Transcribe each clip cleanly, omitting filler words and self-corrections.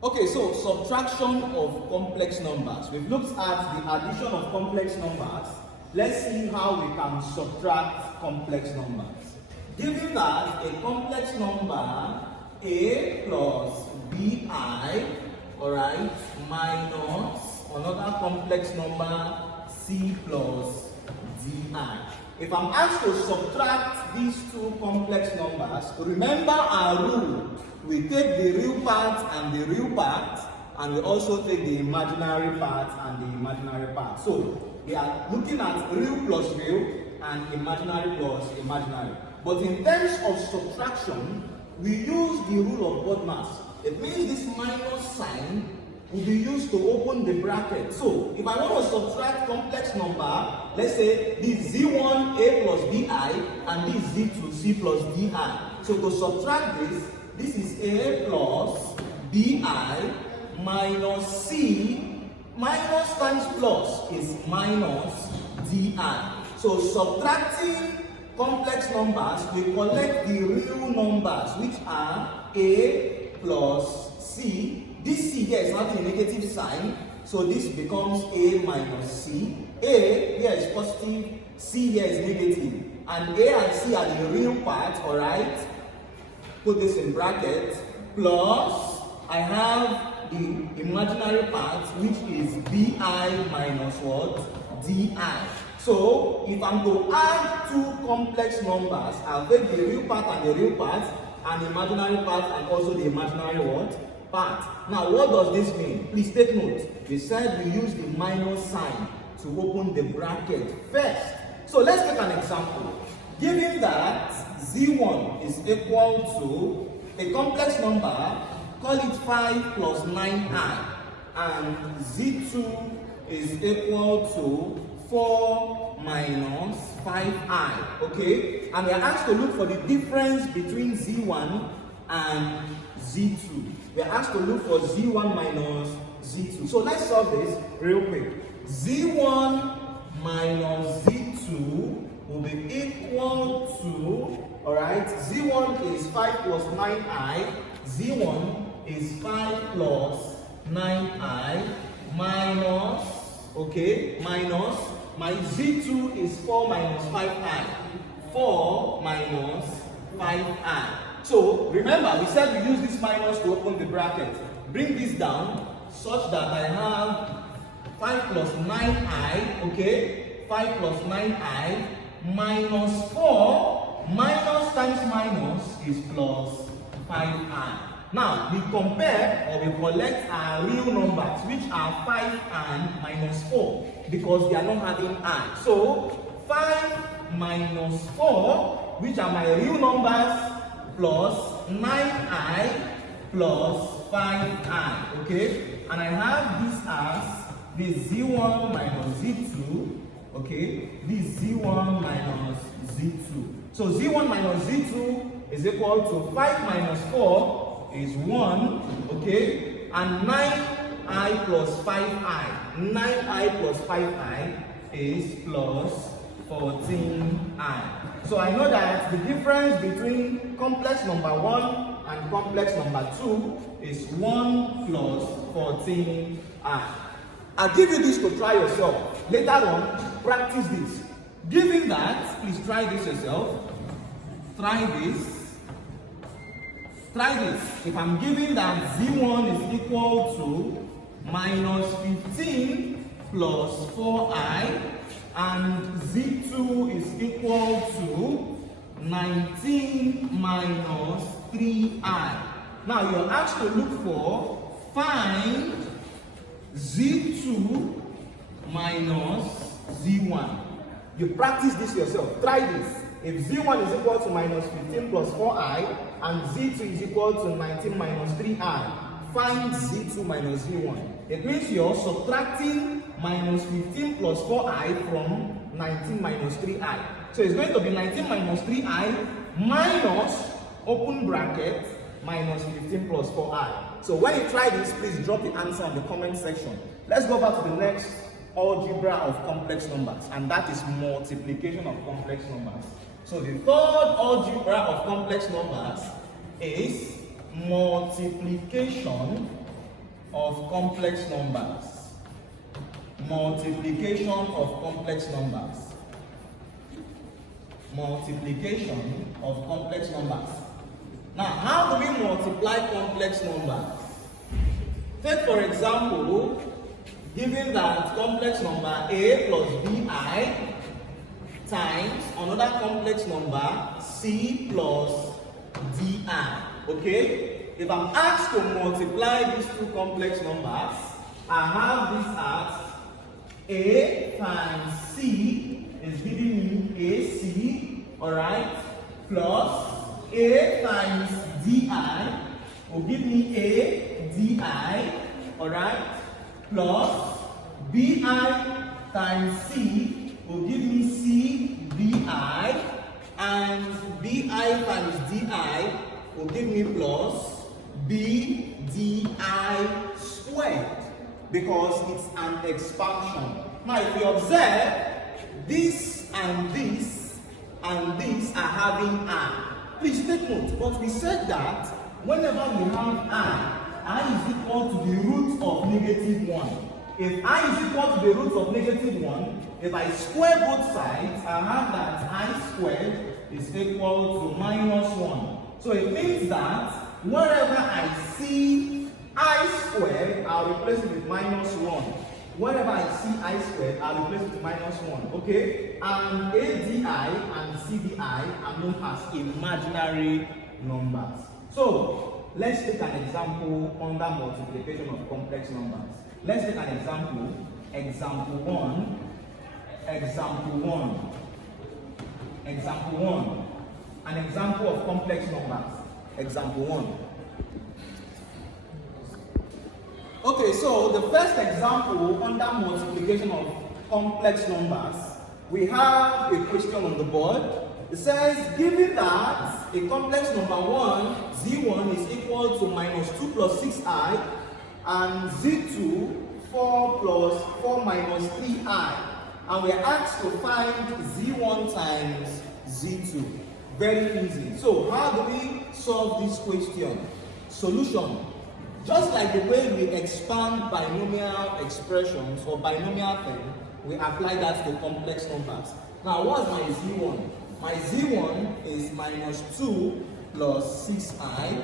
Okay, so subtraction of complex numbers. We've looked at the addition of complex numbers. Let's see how we can subtract complex numbers. Given that a complex number a plus bi, alright, minus another complex number c plus di. If I'm asked to subtract these two complex numbers, remember our rule. We take the real part and the real part, and we also take the imaginary part and the imaginary part. So we are looking at real plus real and imaginary plus imaginary. But in terms of subtraction, we use the rule of BODMAS. It means this minus sign will be used to open the bracket. So if I want to subtract complex number, let's say this z1 a plus bi and this z2 c plus di. So to subtract this is a plus bi minus c, minus times plus is minus di. So subtracting complex numbers, we collect the real numbers, which are a plus c. This c here is not a negative sign, so this becomes a minus c. A here is positive, c here is negative, and a and c are the real part, alright? Put this in bracket, plus I have the imaginary part, which is bi minus what? Di. So if I'm to add two complex numbers, I'll take the real part and the real part, and the imaginary part and also the imaginary what? Part. Now what does this mean? Please take note. We said we use the minus sign to open the bracket first. So let's take an example. Given that z1 is equal to a complex number, call it 5 plus 9i, and z2 is equal to 4 minus 5i, okay? And we are asked to look for the difference between z1 and z2. We are asked to look for z1 minus z2. So let's solve this real quick. z1 minus z2 will be equal to, alright, z1 is 5 plus 9i, z1 is 5 plus 9i minus, okay, minus, my z2 is 4 minus 5i, 4 minus 5i. So remember, we said we use this minus to open the bracket. Bring this down such that I have 5 plus 9i, okay, 5 plus 9i minus 4, minus times minus is plus 5i. Now we compare or we collect our real numbers, which are 5 and minus 4, because they are not having I. So 5 minus 4, which are my real numbers, plus 9i plus 5i, okay? And I have this as this z1 minus z2, okay? This z1 minus z2. So z1 minus z2 is equal to 5 minus 4 is 1, okay? And 9i plus 5i. 9i plus 5i is plus 14i. So I know that the difference between complex number 1 and complex number 2 is 1 plus 14i. I'll give you this to try yourself. Later on, practice this. Given that, please try this yourself. Try this. Try this. If I'm giving that z1 is equal to minus 15 plus 4i, and z2 is equal to 19 minus 3i. Now you're asked to look for, find z2 minus z1. You practice this yourself. Try this. If z1 is equal to minus 15 plus 4i and z2 is equal to 19 minus 3i, find z2 minus z1. It means you're subtracting minus 15 plus 4i from 19 minus 3i. So it's going to be 19 minus 3i minus, open bracket, minus 15 plus 4i. So when you try this, please drop the answer in the comment section. Let's go back to the next algebra of complex numbers, and that is multiplication of complex numbers. So the third algebra of complex numbers is multiplication of complex numbers. Multiplication of complex numbers. Multiplication of complex numbers. Now, how do we multiply complex numbers? Take for example, given that complex number a plus bi times another complex number c plus di. Okay? If I'm asked to multiply these two complex numbers, I have this as a times c is giving me ac, alright, plus a times di will give me a di, alright, plus bi times c will give me c bi, and bi times di will give me plus b di squared, because it's an expansion. Now, if you observe, this and this and this are having I. Please take note, but we said that whenever we have I is equal to the root of negative 1. If I is equal to the root of negative 1, if I square both sides, I have that I squared is equal to minus 1. So it means that wherever I see I squared, I'll replace it with minus 1. Whenever I see I squared, I'll replace it with minus 1. Okay? And ADI and CDI are known as imaginary numbers. So, let's take an example under multiplication of complex numbers. Let's take an example. Example 1. Example 1. Example 1. An example of complex numbers. Example 1. Okay, so the first example under multiplication of complex numbers, we have a question on the board. It says, given that a complex number 1, z1 is equal to minus 2 plus 6i, and z2, 4 plus 4 minus 3i, and we are asked to find z1 times z2. Very easy. So, how do we solve this question? Solution. Just like the way we expand binomial expressions or binomial thing, we apply that to complex numbers. Now, what's my z1? My z1 is minus 2 plus 6i.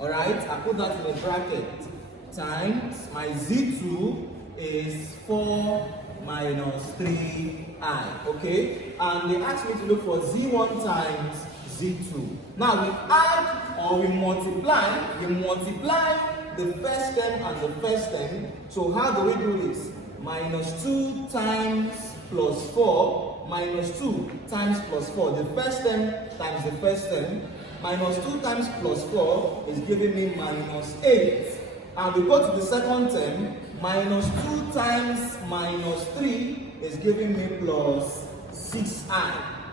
Alright, I put that in a bracket. Times my z2 is 4 minus 3i. Okay? And they asked me to look for z1 times z2. Now, we add or we multiply the first term and the first term. So how do we do this? Minus 2 times plus 4, minus 2 times plus 4. The first term times the first term. Minus 2 times plus 4 is giving me minus 8. And we go to the second term. Minus 2 times minus 3 is giving me plus 6i.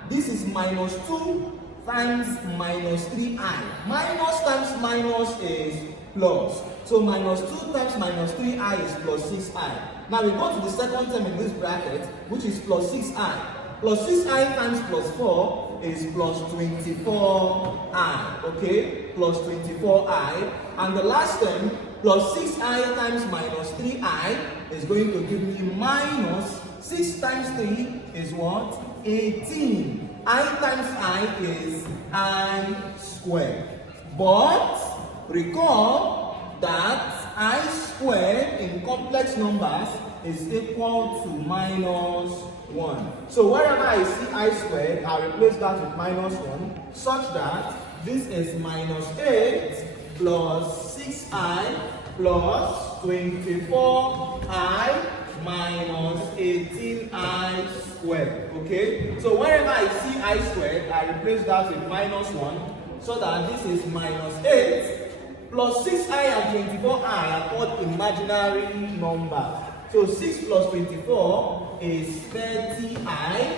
This is minus 2 times minus 3i. Minus times minus is plus. So minus 2 times minus 3i is plus 6i. Now we go to the second term in this bracket, which is plus 6i. Plus 6i times plus 4 is plus 24i. Okay? Plus 24i. And the last term, plus 6i times minus 3i is going to give me minus 6 times 3 is what? 18. I times I is I squared. But recall that I squared in complex numbers is equal to minus 1. So wherever I see I squared, I replace that with minus 1, such that this is minus 8 plus 6i plus 24i minus 18i squared. Okay? So wherever I see I squared, I replace that with minus 1, so that this is minus 8 plus 6i and 24i are called imaginary numbers. So 6 plus 24 is 30i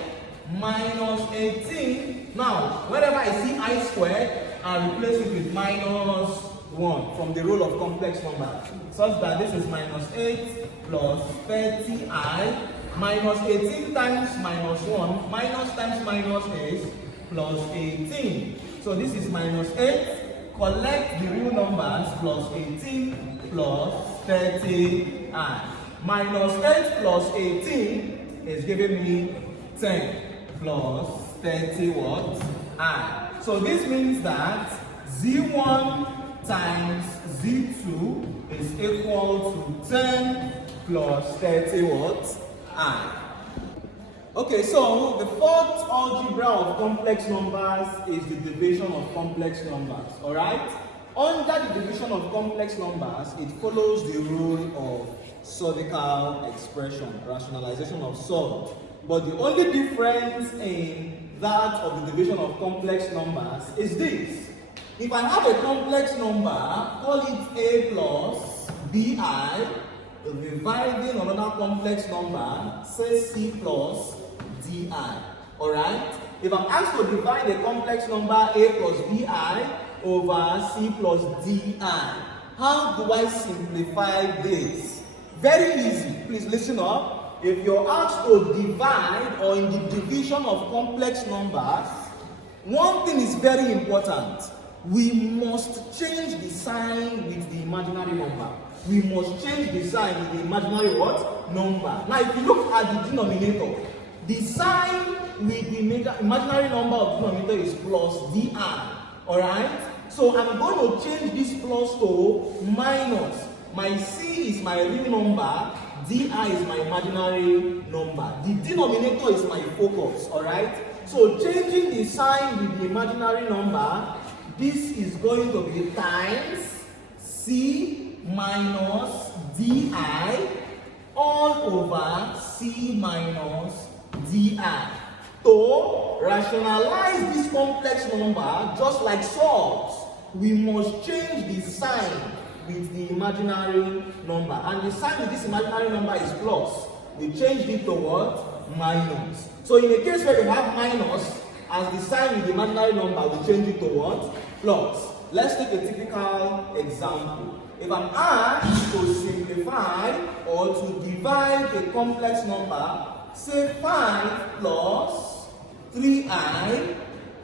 minus 18. Now, whenever I see I squared, I replace it with minus 1 from the rule of complex numbers, such that this is minus 8 plus 30i minus 18 times minus 1. Minus times minus is plus 18. So this is minus 8. Collect the real numbers plus 18 plus 30i. Minus 8 plus 18 is giving me 10 plus 30 what? I. So this means that Z1 times Z2 is equal to 10 plus 30 what? I. Okay, so the fourth algebra of complex numbers is the division of complex numbers, alright? Under the division of complex numbers, it follows the rule of sodical expression, rationalization of sod. But the only difference in that of the division of complex numbers is this. If I have a complex number, call it a plus bi, dividing another complex number, say c plus di. Alright? If I'm asked to divide a complex number a plus bi over c plus di, how do I simplify this? Very easy. Please listen up. If you're asked to divide or in the division of complex numbers, one thing is very important. We must change the sign with the imaginary number. We must change the sign with the imaginary what? Number. Now, if you look at the denominator, the sign with the imaginary number of the denominator is plus di. Alright? So I'm going to change this plus to minus. My c is my real number, di is my imaginary number. The denominator is my focus. Alright? So changing the sign with the imaginary number, this is going to be times c minus di all over c minus di. To rationalize this complex number, just like solves, we must change the sign with the imaginary number. And the sign with this imaginary number is plus. We changed it to what? Minus. So in a case where we have minus, as the sign with the imaginary number, we change it to what? Plus. Let's take a typical example. If I'm asked to simplify or to divide a complex number, say 5 plus 3i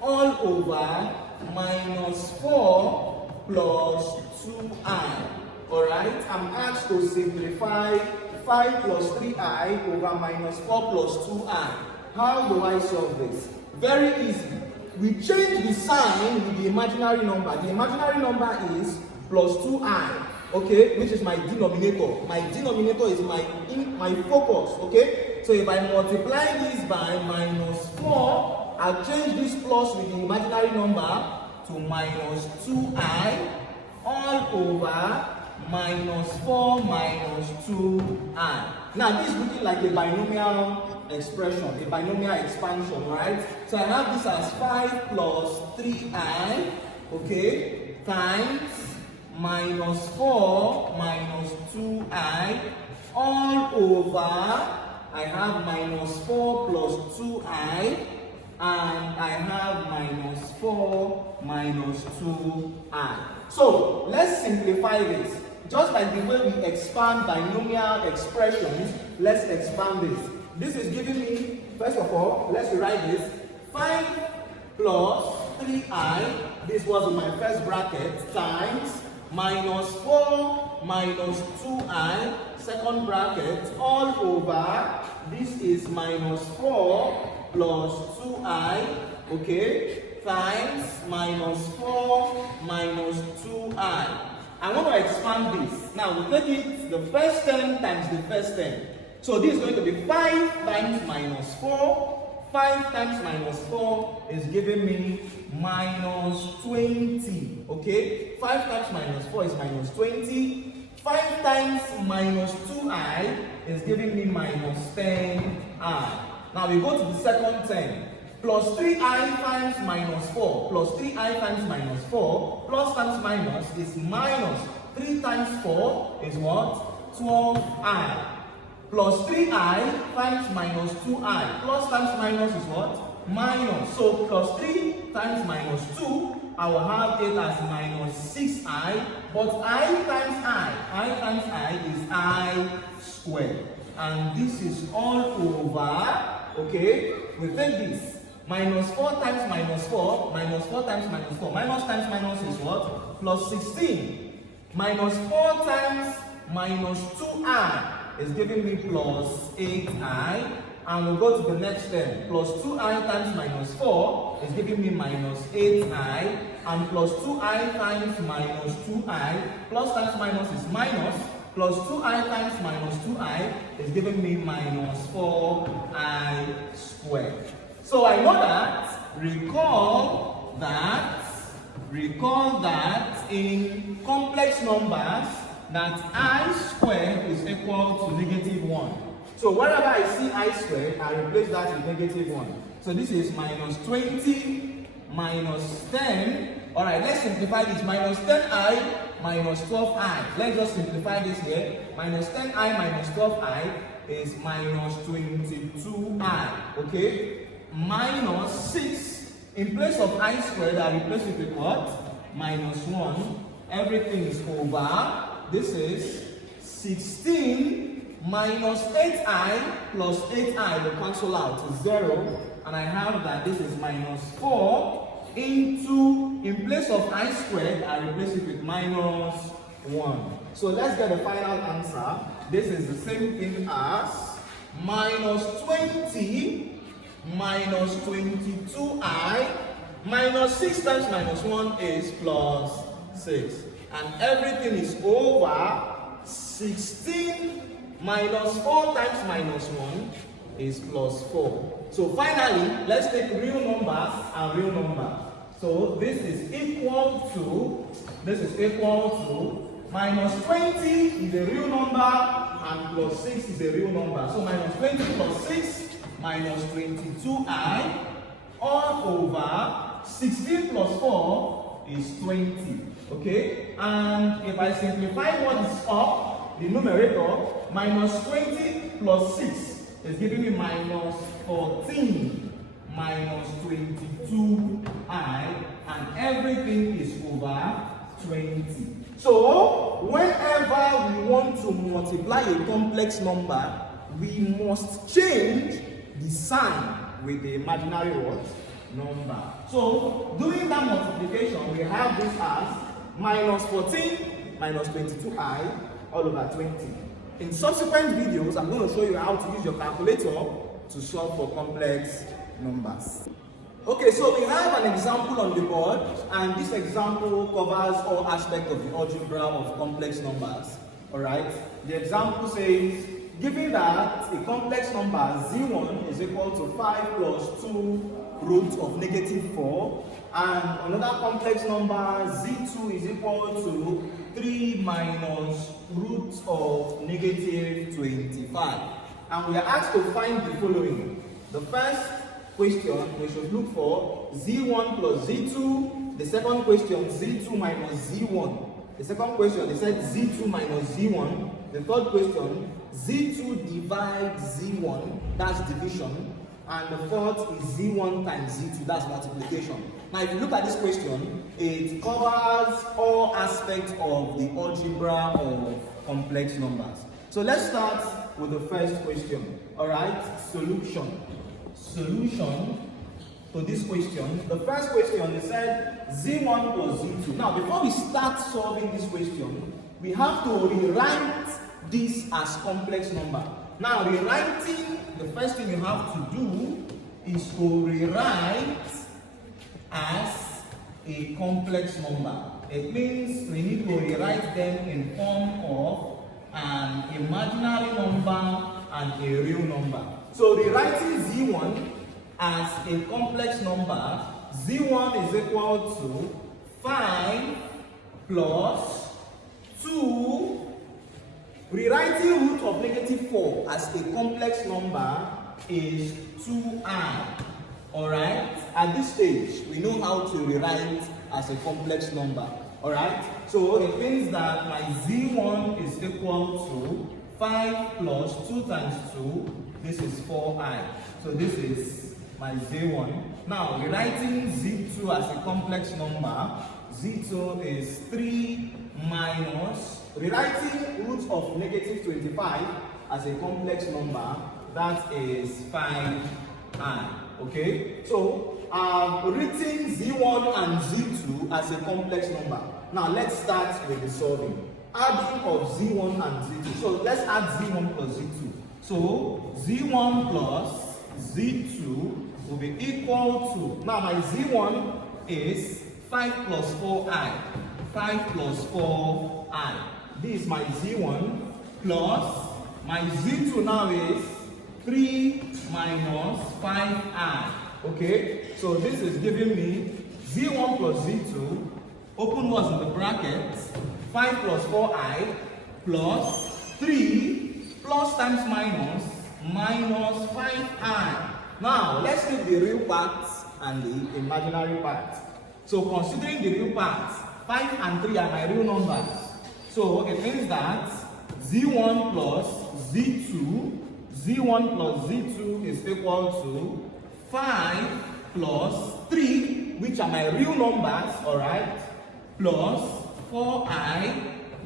all over minus 4 plus 2i. Alright, I'm asked to simplify 5 plus 3i over minus 4 plus 2i. How do I solve this? Very easy. We change the sign with the imaginary number. The imaginary number is plus 2i, okay, which is my denominator. My denominator is my focus, okay? So if I multiply this by minus 4, I'll change this plus with the imaginary number to minus 2i all over minus 4 minus 2i. Now this is looking like a binomial expression, a binomial expansion, right? So I have this as 5 plus 3i, okay, times minus 4 minus 2i all over, I have minus 4 plus 2i, and I have minus 4 minus 2i. So let's simplify this. Just like the way we expand binomial expressions, let's expand this. This is giving me, first of all, let's rewrite this. 5 plus 3i, this was in my first bracket, times minus 4 minus 2i, second bracket, all over, this is minus 4 plus 2i, okay, times minus 4 minus 2i. I want to expand this. Now we take it the first term times the first term. So this is going to be 5 times minus 4. 5 times minus 4 is giving me minus 20. Okay? 5 times minus 4 is minus 20. 5 times minus 2i is giving me minus 10i. Now we go to the second term. Plus 3i times minus 4. Plus 3i times minus 4. Plus times minus is minus. 3 times 4 is what? 12i. Plus 3i times minus 2i. Plus times minus is what? Minus. So plus 3 times minus 2, I will have it as minus 6i. But I times I is I squared. And this is all over. Okay? We take this. Minus 4 times minus 4. Minus 4 times minus 4. Minus times minus is what? Plus 16. Minus 4 times minus 2i is giving me plus 8i. And we'll go to the next term. Plus 2i times minus 4 is giving me minus 8i. And plus 2i times minus 2i. Plus times minus is minus. Plus 2i times minus 2i is giving me minus 4i squared. So I know that, recall that in complex numbers, that I squared is equal to negative 1. So wherever I see I squared, I replace that with negative 1. So this is minus 20 minus 10. Alright, let's simplify this. Minus 10i minus 12i. Let's just simplify this here. Minus 10i minus 12i is minus 22i. Okay? Minus 6. In place of I squared, I replace it with what? Minus 1. Everything is over. This is 16 minus 8i plus 8i will cancel out to 0. And I have that this is minus 4 into, in place of I squared, I replace it with minus 1. So let's get the final answer. This is the same thing as minus 20 minus 22i minus 6 times minus 1 is plus 6. And everything is over. 16 minus 4 times minus 1 is plus 4. So finally, let's take real numbers and real numbers. So this is equal to minus 20 is a real number and plus 6 is a real number. So minus 20 plus 6 minus 22i all over 16 plus 4 is 20. Okay? And if I simplify what is up, the numerator, minus 20 plus 6 is giving me minus 14 minus 22i, and everything is over 20. So, whenever we want to multiply a complex number, we must change the sign with the imaginary what? Number. So, doing that multiplication, we have this as minus 14 minus 22i all over 20. In subsequent videos, I'm going to show you how to use your calculator to solve for complex numbers. Okay, so we have an example on the board, and this example covers all aspects of the algebra of complex numbers. Alright, the example says, given that a complex number z1 is equal to 5 plus 2 root of negative 4, and another complex number z2 is equal to 3 minus root of negative 25. And we are asked to find the following. The first question, we should look for z1 plus z2. The second question, z2 minus z1. The second question, they said z2 minus z1. The third question, z2 divides z1, that's division. And the fourth is z1 times z2, that's multiplication. Now, if you look at this question, it covers all aspects of the algebra of complex numbers. So let's start with the first question. Alright, solution to this question. The first question, they said z1 plus z2. Now, before we start solving this question, we have to rewrite this as complex number. Now, rewriting, the first thing you have to do is to rewrite as a complex number. It means we need to rewrite them in form of an imaginary number and a real number. So rewriting z1 as a complex number, z1 is equal to 5 plus 2. Rewriting root of negative 4 as a complex number is 2i. Alright? At this stage, we know how to rewrite as a complex number. Alright? So it means that my z1 is equal to 5 plus 2 times 2. This is 4i. So this is my z1. Now, rewriting z2 as a complex number, z2 is 3 minus, rewriting root of negative 25 as a complex number, that is 5i. Okay? So, I've written z1 and z2 as a complex number. Now, let's start with the solving. adding of Z1 and Z2. So let's add Z1 plus Z2. So Z1 plus Z2 will be equal to, now my Z1 is 5 plus 4i. 5 plus 4i. This is my Z1 plus my Z2 now is 3 minus 5i. Okay, so this is giving me Z1 plus Z2, open what's in the brackets, 5 plus 4i plus 3 plus times minus 5i. Now, let's take the real part and the imaginary part. So, considering the real part, 5 and 3 are my real numbers. So, it means that Z1 plus Z2, Z1 plus Z2 is equal to 5 plus 3, which are my real numbers, alright, plus 4i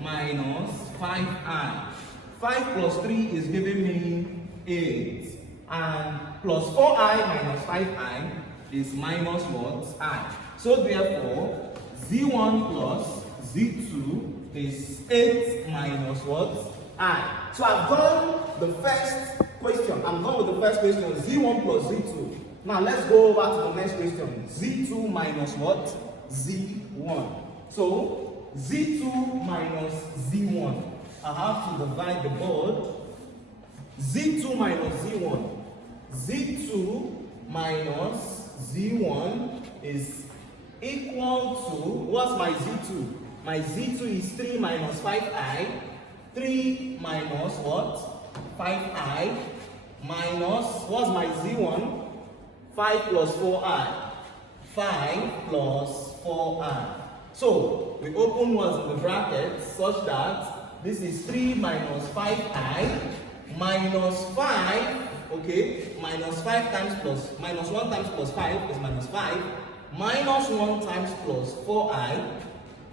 minus 5i. 5 plus 3 is giving me 8. And plus 4i minus 5i is minus what? I. So therefore, Z1 plus Z2 is 8 minus what? I. So I've done the first question. I'm done with the first question, Z1 plus Z2. Now let's go over to the next question. Z2 minus what? Z1. So Z2 minus Z1. I have to divide the board. Z2 minus Z1. Z2 minus Z1 is equal to, what's my Z2? My Z2 is 3 minus 5i. 3 minus what? 5i minus, what's my Z1? 5 plus 4i. 5 plus 4i. So, we open what's in the bracket such that this is 3 minus 5i minus 5, okay, minus 5 times plus, minus 1 times plus 5 is minus 5, minus 1 times plus 4i,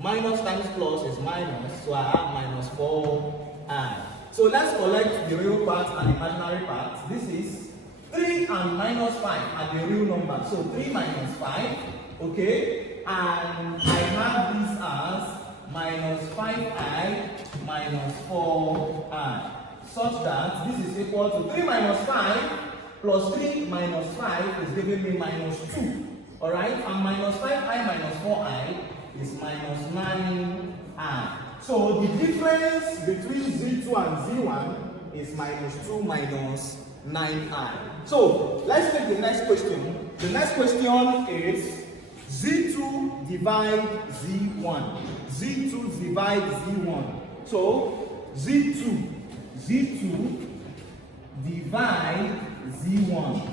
minus times plus is minus, so I have minus 4i. So let's collect the real part and imaginary part. This is 3 and minus 5 are the real numbers. So 3 minus 5, okay, and I have this as minus 5i minus 4i. Such that this is equal to 3 minus 5 plus 3 minus 5 is giving me minus 2. Alright? And minus 5i minus 4i is minus 9i. So the difference between Z2 and Z1 is minus 2 minus 9i. So let's take the next question. The next question is Z2 divide Z1. Z2 divide Z1. So Z2 divide Z1.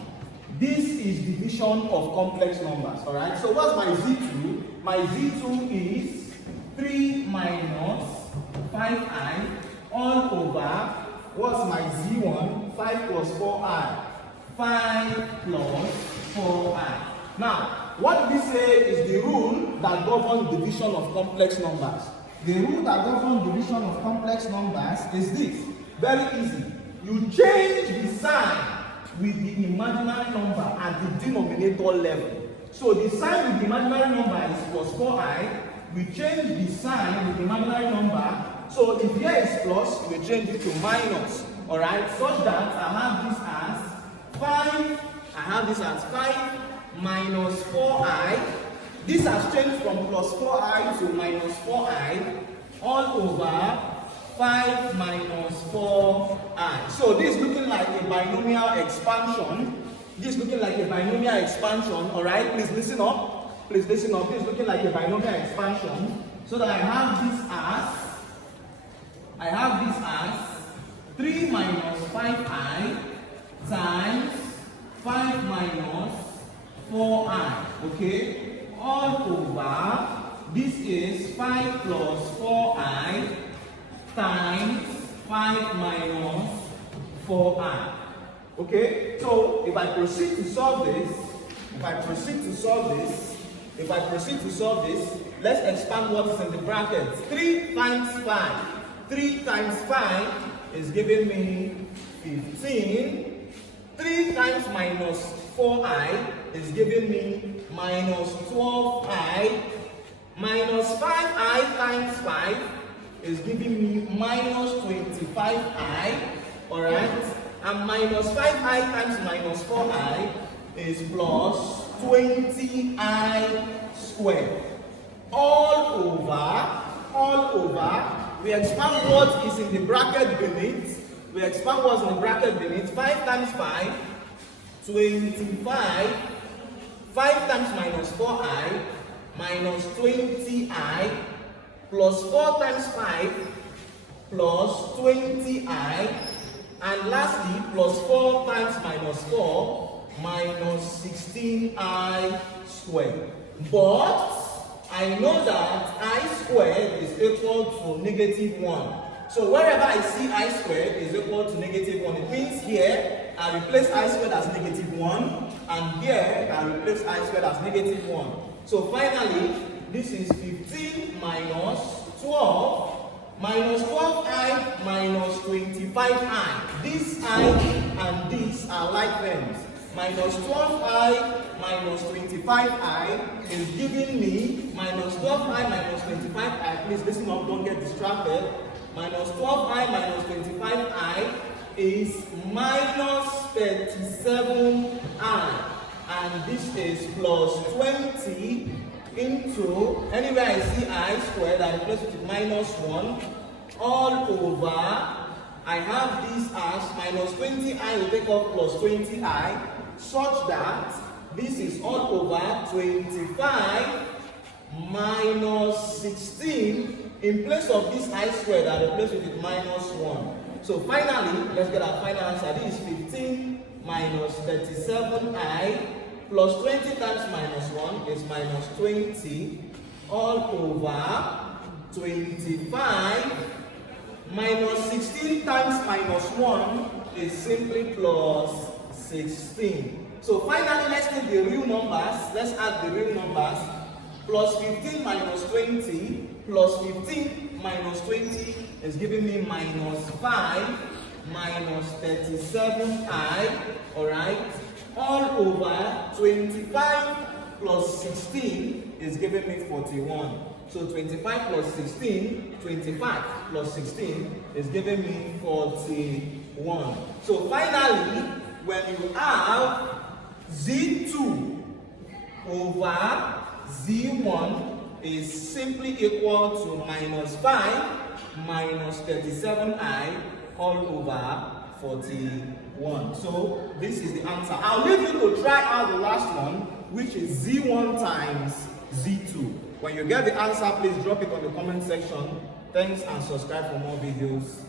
This is division of complex numbers, alright? So what's my Z2? My Z2 is 3 minus 5i all over, what's my Z1? 5 plus 4i. 5 plus 4i. Now, what we say is the rule that governs division of complex numbers. The rule that governs division of complex numbers is this. Very easy. You change the sign with the imaginary number at the denominator level. So the sign with the imaginary number is plus 4i. We change the sign with the imaginary number. So if here is plus, we change it to minus. Alright, such that I have this as 5. I have this as 5 minus 4i. This has changed from plus 4i to minus 4i all over 5 minus 4i. So this is looking like a binomial expansion. This is looking like a binomial expansion. Alright, please listen up. Please listen up. This is looking like a binomial expansion. So that I have this as 3 minus 5i times 5 minus 4i. Okay? All over, this is 5 plus 4i times 5 minus 4i. Okay? So, if I proceed to solve this, let's expand what is in the brackets. 3 times 5. 3 times 5 is giving me 15. 3 times minus 4i is giving me minus 12i. Minus 5i times 5 is giving me minus 25i, alright? And minus 5i times minus 4i is plus 20i squared. All over, we expand what is in the bracket beneath. We expand what's in the bracket beneath. 5 times 5, 25. 5 times minus 4i, minus 20i, plus 4 times 5, plus 20i, and lastly, plus 4 times minus 4, minus 16i squared. But I know that I squared is equal to negative 1. So wherever I see I squared is equal to negative 1, it means here I replace I squared as negative 1, and here I replace I squared as negative 1. So finally, this is 15 minus 12, minus 12i minus 25i. This I and this are like terms. Minus 12i minus 25i is giving me minus 12i minus 25i. Please listen up, don't get distracted. Minus 12i minus 25i is minus 37i. And this is plus 20 into, anywhere I see I squared, I replace it with minus 1. All over, I have this as minus 20i will take off plus 20i, such that this is all over 25 minus 16. In place of this I squared, I replace it with minus 1. So finally, let's get our final answer. This is 15 minus 37i plus 20 times minus 1 is minus 20 all over 25 minus 16 times minus 1 is simply plus 16. So finally, let's take the real numbers. Let's add the real numbers. Plus 15 minus 20 plus 15 minus 20 is giving me minus 5 minus 37i, alright? All over 25 plus 16 is giving me 41. So 25 plus 16, 25 plus 16 is giving me 41. So finally, when you have Z2 over Z1 is simply equal to minus 5 minus 37i all over 41. So this is the answer. I'll leave you to try out the last one, which is Z1 times Z2. When you get the answer, please drop it on the comment section. Thanks and subscribe for more videos.